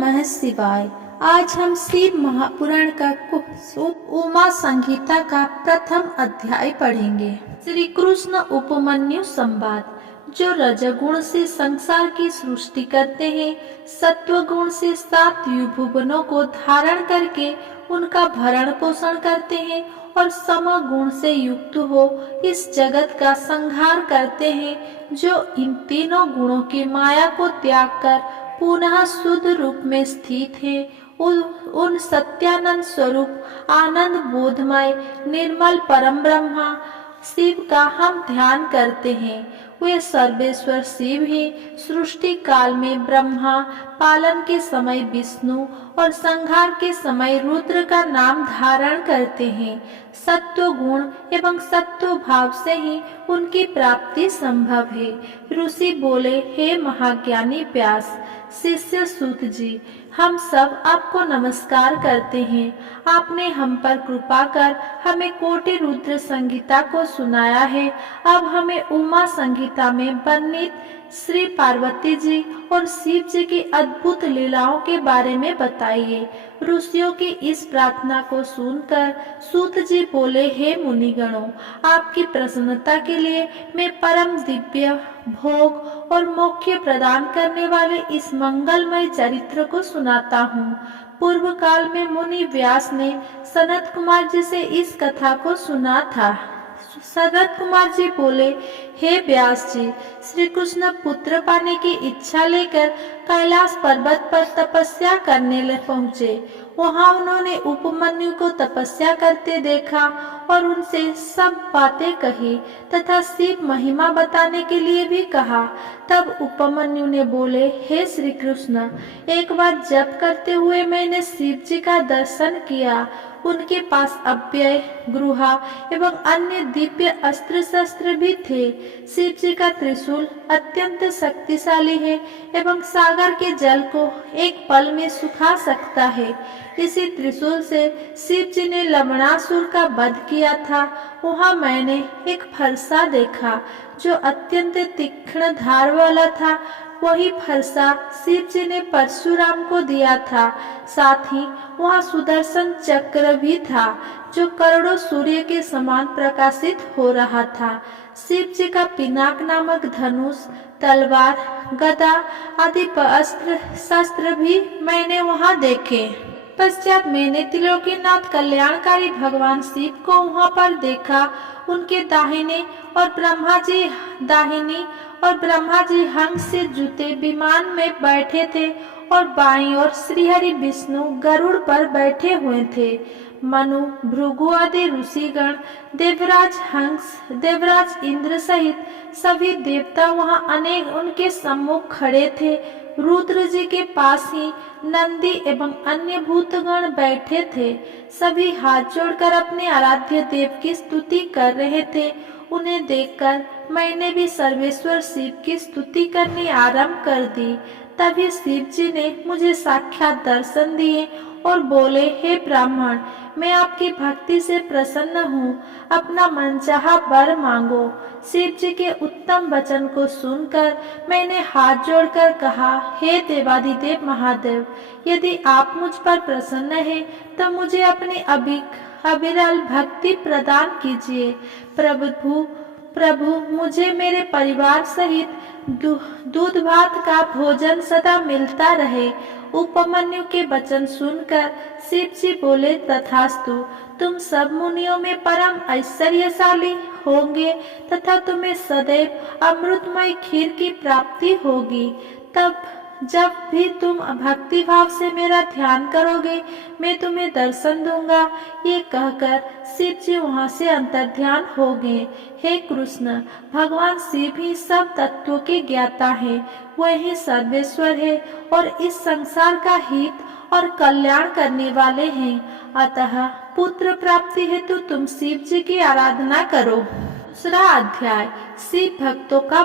नमः शिवाय। आज हम शिव महापुराण का उमा संहिता का प्रथम अध्याय पढ़ेंगे। श्री कृष्ण उपमन्यु संवाद। जो रजगुण से संसार की सृष्टि करते हैं, सत्व गुण से 7 युभुवनों को धारण करके उनका भरण पोषण करते हैं और सम गुण से युक्त हो इस जगत का संहार करते हैं, जो इन तीनों गुणों की माया को त्याग कर पुनः शुद्ध रूप में स्थित है, उन सत्यानंद स्वरूप आनंद बोधमय निर्मल परम ब्रह्मा शिव का हम ध्यान करते हैं। वे सर्वेश्वर शिव ही सृष्टि काल में ब्रह्मा, पालन के समय विष्णु और संहार के समय रुद्र का नाम धारण करते हैं। सत्व गुण एवं सत्व भाव से ही उनकी प्राप्ति संभव है। ऋषि बोले, हे महाज्ञानी व्यास, शिष्य सूत जी, हम सब आपको नमस्कार करते हैं। आपने हम पर कृपा कर हमें कोटि रुद्र संगीता को सुनाया है। अब हमें उमा संगीता में वर्णित श्री पार्वती जी और शिव जी की अद्भुत लीलाओं के बारे में बताइए। ऋषियों की इस प्रार्थना को सुनकर सूत जी बोले, हे मुनिगणों, आपकी प्रसन्नता के लिए मैं परम दिव्य भोग और मोक्ष प्रदान करने वाले इस मंगलमय चरित्र को सुनाता हूँ। पूर्व काल में मुनि व्यास ने सनत कुमार जी से इस कथा को सुना था। सनत कुमार जी बोले, हे व्यास जी, श्री कृष्ण पुत्र पाने की इच्छा लेकर कैलाश पर्वत पर तपस्या करने पहुँचे। वहाँ उन्होंने उपमन्यु को तपस्या करते देखा और उनसे सब बातें कही तथा शिव महिमा बताने के लिए भी कहा। तब उपमन्यु ने बोले, हे श्री कृष्ण, एक बार जप करते हुए मैंने शिव जी का दर्शन किया। उनके पास अव्यय, गृहा एवं अन्य दिव्य अस्त्र शस्त्र भी थे। शिव जी का त्रिशूल अत्यंत शक्तिशाली है एवं सागर के जल को एक पल में सुखा सकता है। इसी त्रिशूल से शिव जी ने लवणासुर का वध किया था। वहाँ मैंने एक फरसा देखा जो अत्यंत तीक्ष्ण धार वाला था। वही फरसा शिव जी ने परशुराम को दिया था। साथ ही वहाँ सुदर्शन चक्र भी था जो करोड़ों सूर्य के समान प्रकाशित हो रहा था। शिव जी का पिनाक नामक धनुष, तलवार, गदा आदि अस्त्र शस्त्र भी मैंने वहाँ देखे। पश्चात मैंने त्रिलोकीनाथ कल्याणकारी भगवान शिव को वहाँ पर देखा। उनके दाहिने और ब्रह्मा जी हंस से जुते विमान में बैठे थे और बाईं ओर श्रीहरि विष्णु गरुड़ पर बैठे हुए थे। मनु, भृगु आदि ऋषिगण, देवराज हंस, देवराज इंद्र सहित सभी देवता वहाँ अनेक उनके सम्मुख खड़े थे। रुद्र जी के पास ही नंदी एवं अन्य भूतगण बैठे थे। सभी हाथ जोड़कर अपने आराध्य देव की स्तुति कर रहे थे। उन्हें देखकर मैंने भी सर्वेश्वर शिव की स्तुति करनी आरंभ कर दी। तभी शिव जी ने मुझे साक्षात दर्शन दिए और बोले, हे ब्राह्मण, मैं आपकी भक्ति से प्रसन्न हूँ, अपना मनचाहा वर मांगो। शिव जी के उत्तम वचन को सुनकर मैंने हाथ जोड़कर कहा, हे देवाधिदेव महादेव, यदि आप मुझ पर प्रसन्न हैं तो मुझे अपनी अविरल भक्ति प्रदान कीजिए। प्रभु, मुझे मेरे परिवार सहित दूध भात का भोजन सदा मिलता रहे। उपमन्यु के वचन सुनकर शिव जी बोले, तथास्तु, तुम सब मुनियों में परम ऐश्वर्यशाली होंगे तथा तुम्हें सदैव अमृतमय खीर की प्राप्ति होगी। तब जब भी तुम भक्ति भाव से मेरा ध्यान करोगे, मैं तुम्हें दर्शन दूंगा। ये कहकर शिव जी वहाँ से अंतर्ध्यान हो गए। हे कृष्ण, भगवान शिव ही सब तत्वों के ज्ञाता है। वही सर्वेश्वर है और इस संसार का हित और कल्याण करने वाले हैं। अतः पुत्र प्राप्ति हेतु तुम शिव जी की आराधना करो। दूसरा अध्याय, शिव भक्तों का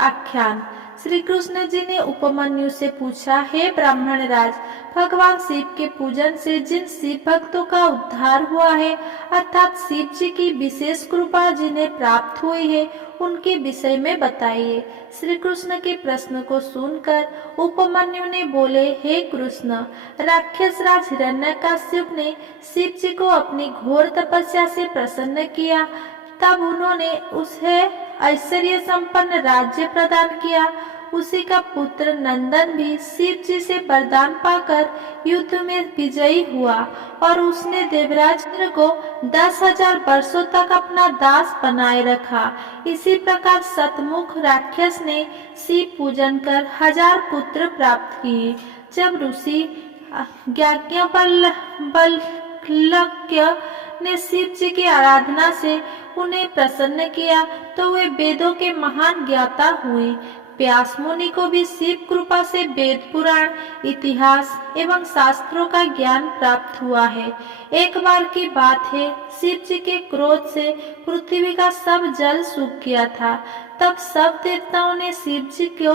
आख्यान। श्री कृष्ण जी ने उपमन्यु से पूछा, हे ब्राह्मण राज, भगवान शिव के पूजन से जिन शिव भक्तों का उद्धार हुआ है, अर्थात शिव जी की विशेष कृपा जिन्हें प्राप्त हुई है, उनके विषय में बताइए। श्री कृष्ण के प्रश्न को सुनकर उपमन्यु ने बोले, हे कृष्ण, राक्षस राज हिरण्यकश्यप ने शिव जी को अपनी घोर तपस्या से प्रसन्न किया। तब उन्होंने उसे ऐश्वर्य संपन्न राज्य प्रदान किया। उसी का पुत्र नंदन भी शिव जी से वरदान पाकर युद्ध में विजयी हुआ और उसने देवराज इंद्र को 10,000 वर्षों तक अपना दास बनाए रखा। इसी प्रकार सतमुख राक्षस ने शिव पूजन कर 1000 पुत्र प्राप्त किए। जब ऋषि याज्ञवल्क्य ने शिव जी की आराधना से उन्हें प्रसन्न किया तो वे वेदों के महान ज्ञाता हुए। व्यास मुनि को भी शिव कृपा से वेद पुराण, इतिहास एवं शास्त्रों का ज्ञान प्राप्त हुआ है। एक बार की बात है, शिव जी के क्रोध से पृथ्वी का सब जल सूख गया था। तब सब देवताओं ने शिव जी को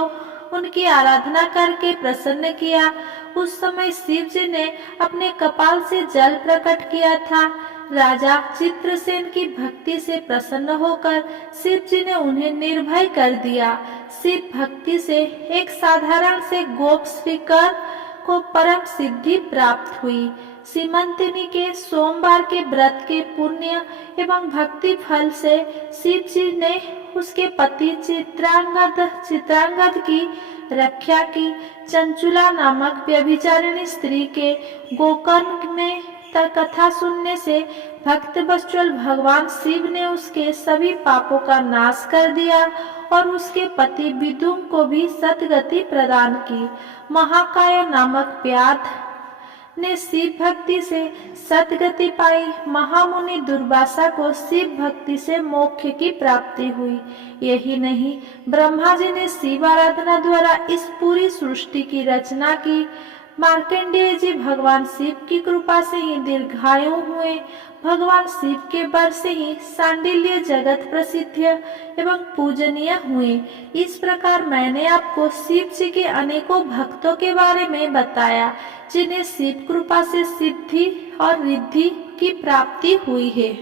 उनकी आराधना करके प्रसन्न किया। उस समय शिव जी ने अपने कपाल से जल प्रकट किया था। राजा चित्रसेन की भक्ति से प्रसन्न होकर शिव जी ने उन्हें निर्भय कर दिया। शिव भक्ति से एक साधारण से गोप श्रीकर को परम सिद्धि प्राप्त हुई। सीमंतिनी के सोमवार के व्रत के पुण्य एवं भक्ति फल से शिव जी ने उसके पति चित्रांगद की रक्षा की। चंचुला नामक व्यभिचारिणी स्त्री के गोकर्ण में कथा सुनने से भक्त वत्सल भगवान शिव ने उसके सभी पापों का नाश कर दिया और उसके पति विदुम को भी सद्गति प्रदान की। महाकाय नामक व्याध ने शिव भक्ति से सद्गति पाई। महामुनि दुर्वासा को शिव भक्ति से मोक्ष की प्राप्ति हुई। यही नहीं, ब्रह्मा जी ने शिव आराधना द्वारा इस पूरी सृष्टि की रचना की। मार्कंडेय जी भगवान शिव की कृपा से ही दीर्घायु हुए। भगवान शिव के वर से ही सांडिल्य जगत प्रसिद्ध एवं पूजनीय हुए। इस प्रकार मैंने आपको शिव जी के अनेकों भक्तों के बारे में बताया, जिन्हें शिव कृपा से सिद्धि और रिद्धि की प्राप्ति हुई है।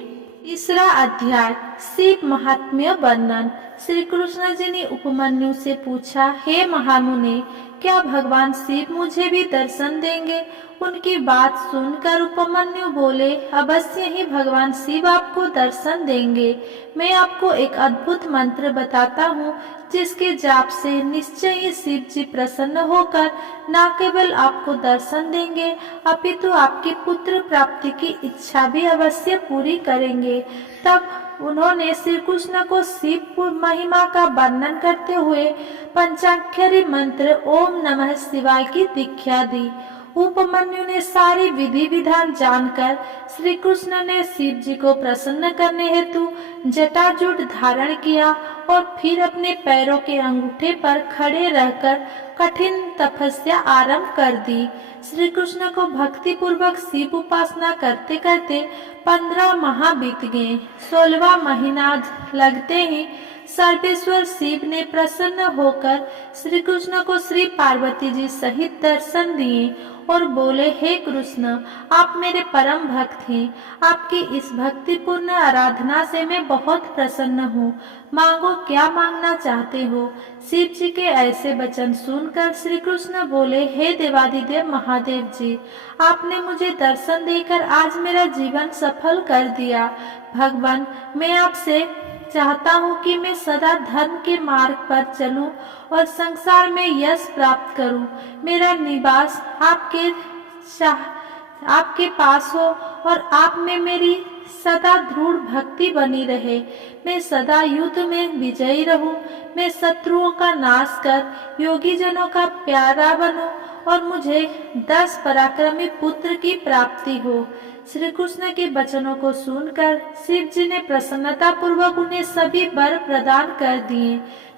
तीसरा अध्याय, शिव महात्म्य वर्णन। श्री कृष्ण जी ने उपमन्यु से पूछा, हे महामुने, क्या भगवान शिव मुझे भी दर्शन देंगे? उनकी बात सुनकर उपमन्यु बोले, अवश्य ही भगवान शिव आपको दर्शन देंगे। मैं आपको एक अद्भुत मंत्र बताता हूँ, जिसके जाप से निश्चय ही शिव जी प्रसन्न होकर न केवल आपको दर्शन देंगे, अपितु आपकी पुत्र प्राप्ति की इच्छा भी अवश्य पूरी करेंगे। तब उन्होंने श्री कृष्ण को शिव महिमा का वर्णन करते हुए पंचाक्षरी मंत्र ओम नमः शिवाय की दीक्षा दी। उपमन्यु ने सारी विधि विधान जानकर श्री कृष्ण ने शिव जी को प्रसन्न करने हेतु जटाजूट धारण किया और फिर अपने पैरों के अंगूठे पर खड़े रहकर कठिन तपस्या आरंभ कर दी। श्री कृष्ण को भक्ति पूर्वक शिव उपासना करते करते 15 माह बीत गए। 16वां महीना लगते ही सर्वेश्वर शिव ने प्रसन्न होकर श्री कृष्ण को श्री पार्वती जी सहित दर्शन दिए और बोले, हे कृष्ण, आप मेरे परम भक्त हैं। आपकी इस भक्तिपूर्ण आराधना से मैं बहुत प्रसन्न हूँ। मांगो, क्या मांगना चाहते हो? शिव जी के ऐसे वचन सुनकर श्री कृष्ण बोले, हे देवादिदेव महादेव जी, आपने मुझे दर्शन देकर आज मेरा जीवन सफल कर दिया। भगवान, मैं आपसे चाहता हूँ कि मैं सदा धर्म के मार्ग पर चलूं और संसार में यश प्राप्त करूं। मेरा निवास आपके पास हो और आप में मेरी सदा दृढ़ भक्ति बनी रहे। मैं सदा युद्ध में विजयी रहूं। मैं शत्रुओं का नाश कर योगी जनों का प्यारा बनूं और मुझे 10 पराक्रमी पुत्र की प्राप्ति हो। श्री कृष्ण के वचनों को सुनकर शिव जी ने प्रसन्नता पूर्वक उन्हें सभी वर प्रदान कर दिए।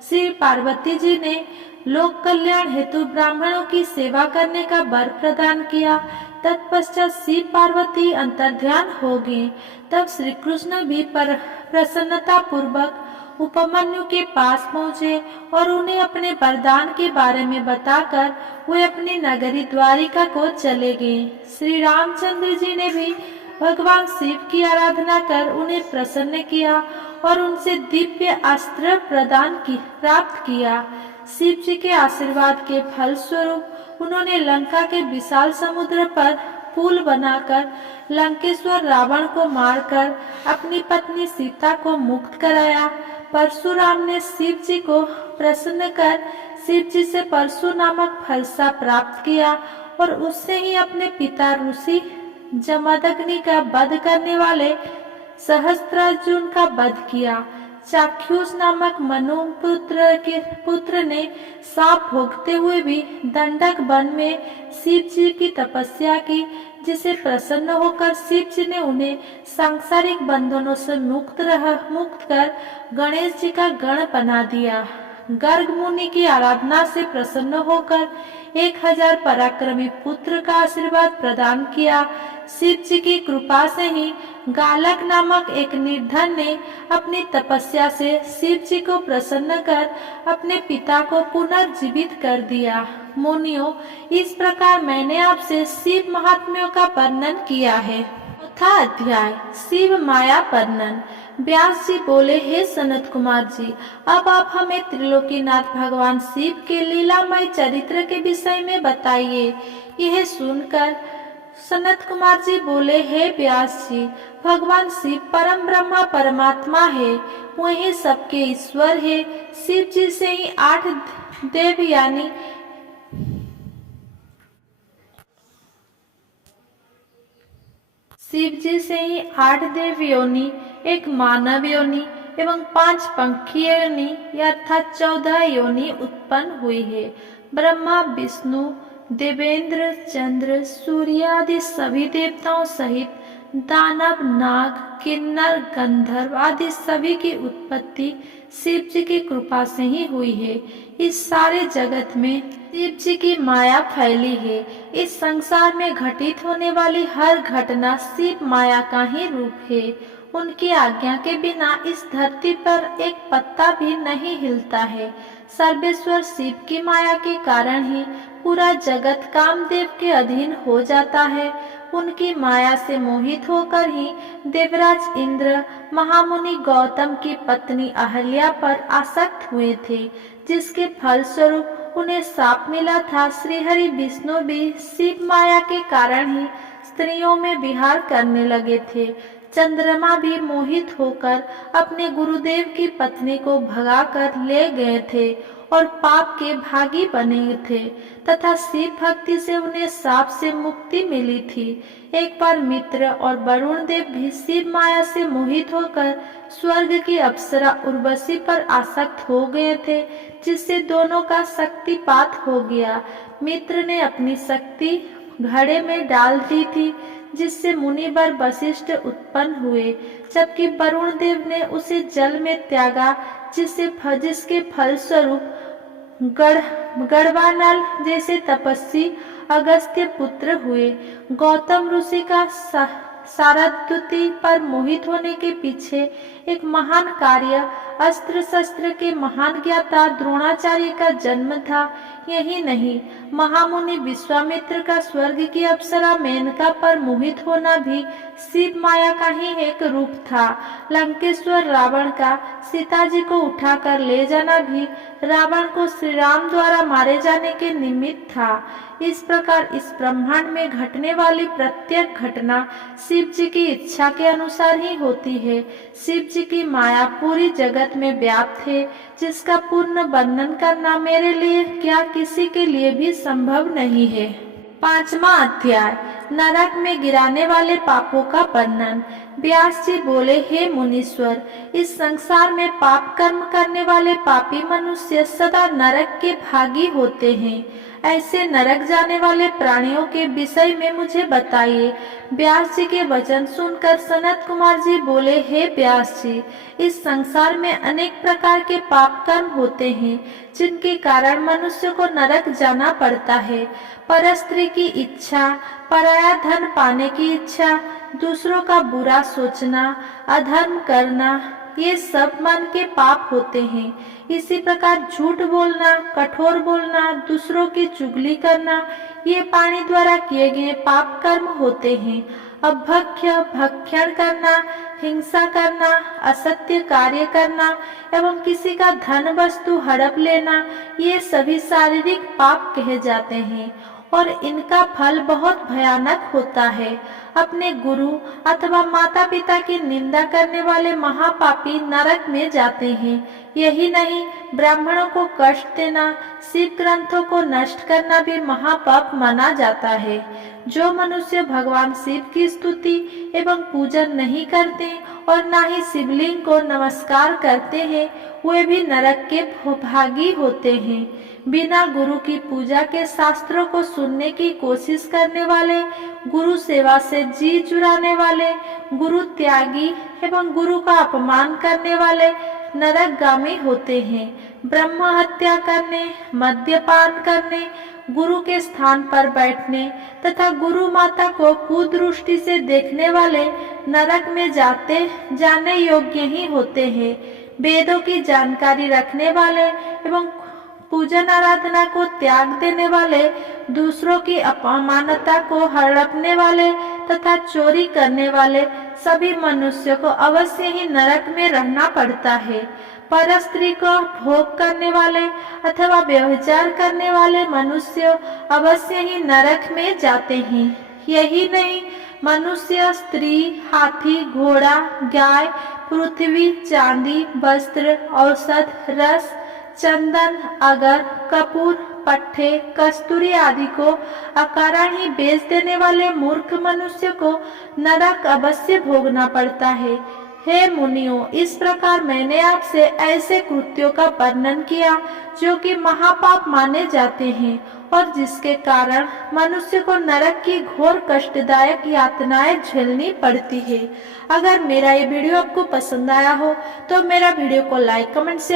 श्री पार्वती जी ने लोक कल्याण हेतु ब्राह्मणों की सेवा करने का वर प्रदान किया। तत्पश्चात शिव पार्वती अंतर्ध्यान हो गए। तब श्री कृष्ण भी प्रसन्नता पूर्वक उपमन्यु के पास पहुँचे और उन्हें अपने वरदान के बारे में बताकर वे अपनी नगरी द्वारिका को चले गए। श्री रामचंद्र जी ने भी भगवान शिव की आराधना कर उन्हें प्रसन्न किया और उनसे दिव्य अस्त्र प्राप्त किया। शिव जी के आशीर्वाद के फलस्वरूप उन्होंने लंका के विशाल समुद्र पर पुल बनाकर लंकेश्वर रावण को मारकर अपनी पत्नी सीता को मुक्त कराया। परशुराम ने शिव जी को प्रसन्न कर शिव जी से परशु नामक फलसा प्राप्त किया और उससे ही अपने पिता ऋषि जमदग्नि का वध करने वाले सहस्त्रार्जुन का वध किया। चाक्षुष नामक मनु पुत्र ने सांप भोगते हुए भी दंडक वन में शिव जी की तपस्या की, जिसे प्रसन्न होकर शिव जी ने उन्हें सांसारिक बंधनों से मुक्त कर गणेश जी का गण बना दिया। गर्ग मुनि की आराधना से प्रसन्न होकर 1000 पराक्रमी पुत्र का आशीर्वाद प्रदान किया। शिव जी की कृपा से ही गालक नामक एक निर्धन ने अपनी तपस्या से शिव जी को प्रसन्न कर अपने पिता को पुनर्जीवित कर दिया। मुनियों, इस प्रकार मैंने आपसे शिव महात्म्यों का वर्णन किया है। चौथा अध्याय, शिव माया वर्णन। व्यास जी बोले, हे सनत कुमार जी, अब आप हमें त्रिलोकीनाथ भगवान शिव के लीलामय चरित्र के विषय में बताइए। यह सुनकर सनत कुमार जी बोले, हे व्यास जी, भगवान शिव परम ब्रह्मा परमात्मा है, वही सबके ईश्वर है। शिव जी से ही 8 देव यानी शिव जी से ही 8 देव योनि, 1 मानव योनि एवं 5 पंखी योनि अर्थात 14 योनि उत्पन्न हुई है। ब्रह्मा, विष्णु, देवेंद्र, चंद्र, सूर्य आदि सभी देवताओं सहित दानव, नाग, किन्नर, गंधर्व आदि सभी की उत्पत्ति शिव जी की कृपा से ही हुई है। इस सारे जगत में शिव जी की माया फैली है। इस संसार में घटित होने वाली हर घटना शिव माया का ही रूप है। उनकी आज्ञा के बिना इस धरती पर एक पत्ता भी नहीं हिलता है। सर्वेश्वर शिव की माया के कारण ही पूरा जगत कामदेव के अधीन हो जाता है। उनकी माया से मोहित होकर ही देवराज इंद्र महामुनि गौतम की पत्नी अहल्या पर आसक्त हुए थे, जिसके फलस्वरूप उन्हें शाप मिला था। श्रीहरि विष्णु भी शिव माया के कारण ही स्त्रियों में विहार करने लगे थे। चंद्रमा भी मोहित होकर अपने गुरुदेव की पत्नी को भगाकर ले गए थे और पाप के भागी बने थे तथा शिव भक्ति से उन्हें शाप से मुक्ति मिली थी। एक बार मित्र और वरुण देव भी शिव माया से मोहित होकर स्वर्ग की अप्सरा उर्वशी पर आसक्त हो गए थे, जिससे दोनों का शक्तिपात हो गया। मित्र ने अपनी शक्ति घड़े में डाल दी थी, जिससे मुनिवर वशिष्ठ उत्पन्न हुए, जबकि वरुण देव ने उसे जल में त्यागा, जिसके फलस्वरूप गढ़वानल जैसे तपस्वी अगस्त्य पुत्र हुए। गौतम ऋषि का सारद्वती पर मोहित होने के पीछे एक महान कार्य अस्त्र शस्त्र के महान ज्ञाता द्रोणाचार्य का जन्म था। यही नहीं, महामुनि विश्वामित्र का स्वर्ग की अप्सरा मेनका पर मोहित होना भी शिव माया का ही एक रूप था। लंकेश्वर रावण का सीता जी को उठाकर ले जाना भी रावण को श्री राम द्वारा मारे जाने के निमित्त था। इस प्रकार इस ब्रह्मांड में घटने वाली प्रत्येक घटना शिव जी की इच्छा के अनुसार ही होती है। शिव जी की माया पूरी जगत में व्याप्त है, जिसका पूर्ण वर्णन करना मेरे लिए क्या किसी के लिए भी संभव नहीं है। 5वां अध्याय, नरक में गिराने वाले पापों का वर्णन। व्यास जी बोले, हे मुनीश्वर, इस संसार में पाप कर्म करने वाले पापी मनुष्य सदा नरक के भागी होते हैं। ऐसे नरक जाने वाले प्राणियों के विषय में मुझे बताइए। व्यास जी के वचन सुनकर सनत कुमार जी बोले, हे व्यास जी, इस संसार में अनेक प्रकार के पाप कर्म होते हैं, जिनके कारण मनुष्य को नरक जाना पड़ता है। परस्त्री की इच्छा, पराया धन पाने की इच्छा, दूसरों का बुरा सोचना, अधर्म करना, ये सब मन के पाप होते हैं। इसी प्रकार झूठ बोलना, कठोर बोलना, दूसरों की चुगली करना, ये पानी द्वारा किए गए पाप कर्म होते हैं। अभक्ष्य भक्षण करना, हिंसा करना, असत्य कार्य करना एवं किसी का धन वस्तु हड़प लेना, ये सभी शारीरिक पाप कहे जाते हैं और इनका फल बहुत भयानक होता है। अपने गुरु अथवा माता पिता की निंदा करने वाले महापापी नरक में जाते हैं। यही नहीं, ब्राह्मणों को कष्ट देना, शिव ग्रंथों को नष्ट करना भी महापाप माना जाता है। जो मनुष्य भगवान शिव की स्तुति एवं पूजन नहीं करते और ना ही शिवलिंग को नमस्कार करते हैं, वे भी नरक के भागी होते हैं। बिना गुरु की पूजा के शास्त्रों को सुनने की कोशिश करने वाले, गुरु सेवा से जी चुराने वाले, गुरु त्यागी एवं गुरु का अपमान करने वाले नरकगामी होते हैं। ब्रह्म हत्या करने, मद्यपान करने, गुरु के स्थान पर बैठने तथा गुरु माता को कुदृष्टि से देखने वाले नरक में जाने योग्य ही होते हैं। वेदों की जानकारी रखने वाले एवं पूजन आराधना को त्याग देने वाले, दूसरों की अपमानता को हड़पने वाले तथा चोरी करने वाले सभी मनुष्यों को अवश्य ही नरक में रहना पड़ता है। पर स्त्री को भोग करने वाले अथवा व्यभिचार करने वाले मनुष्य अवश्य ही नरक में जाते हैं। यही नहीं, मनुष्य, स्त्री, हाथी, घोड़ा, गाय, पृथ्वी, चांदी, वस्त्र, औषध, रस, चंदन, अगर, कपूर, पट्टे, कस्तूरी आदि को अकारण ही बेच देने वाले मूर्ख मनुष्य को नरक अवश्य भोगना पड़ता है। हे मुनियों, इस प्रकार मैंने आपसे ऐसे कृत्यों का वर्णन किया जो कि महापाप माने जाते हैं और जिसके कारण मनुष्य को नरक की घोर कष्टदायक यातनाएं झेलनी पड़ती है। अगर मेरा ये वीडियो आपको पसंद आया हो तो मेरा वीडियो को लाइक, कमेंट, शेयर